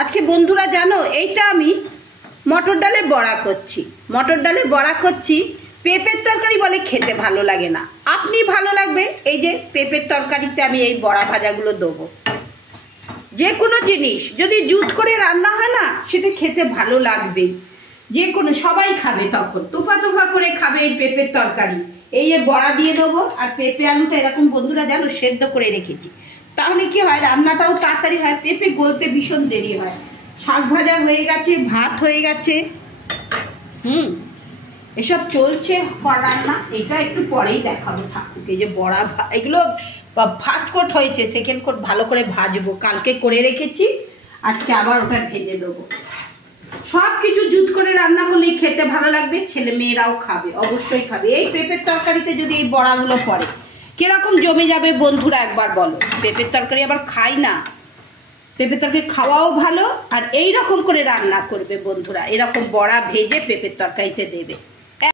আজকে বন্ধুরা জানো এইটা আমি মটর ডালের বড়া করছি। মটর ডালের বড়া করছি। পেঁপের তরকারি বলে খেতে ভালো লাগে না, আপনি ভালো লাগবে। এই যে পেঁপের তরকারিতে আমি এই বড়া ভাজাগুলো দেবো। যে কোনো জিনিস যদি জুত করে রান্না হয় না, সেটা খেতে ভালো লাগবেই। যে কোনো সবাই খাবে, তখন তুফা তুফা করে খাবে এই পেঁপের তরকারি। এই যে বড়া দিয়ে দেবো, আর পেঁপে আলুটা এরকম বন্ধুরা জানো সেদ্ধ করে রেখেছি। তাহলে কি হয়, রান্নাটাও তাড়াতাড়ি হয়, পেঁপে গলতে ভীষণ দেরি হয়। শাক ভাজা হয়ে গেছে, ভাত হয়ে গেছে, এসব চলছে রান্না। এটা একটু পরেই দেখাবো, থাকুক। এই যে বড়া এগুলো ফার্স্ট কোট হয়েছে, সেকেন্ড কোট ভালো করে ভাজবো। কালকে করে রেখেছি, আজকে আবার ওটা ভেজে দেবো। সব কিছু জুত করে রান্না করলেই খেতে ভালো লাগবে, ছেলে মেয়েরাও খাবে, অবশ্যই খাবে। এই পেঁপের তরকারিতে যদি এই বড়াগুলো পড়ে কিরকম জমে যাবে বন্ধুরা একবার বলো। পেঁপের তরকারি আবার খাই না, পেঁপের তরকারি খাওয়াও ভালো। আর এই রকম করে রান্না করবে বন্ধুরা, এরকম বড়া ভেজে পেঁপের তরকারিতে দেবে।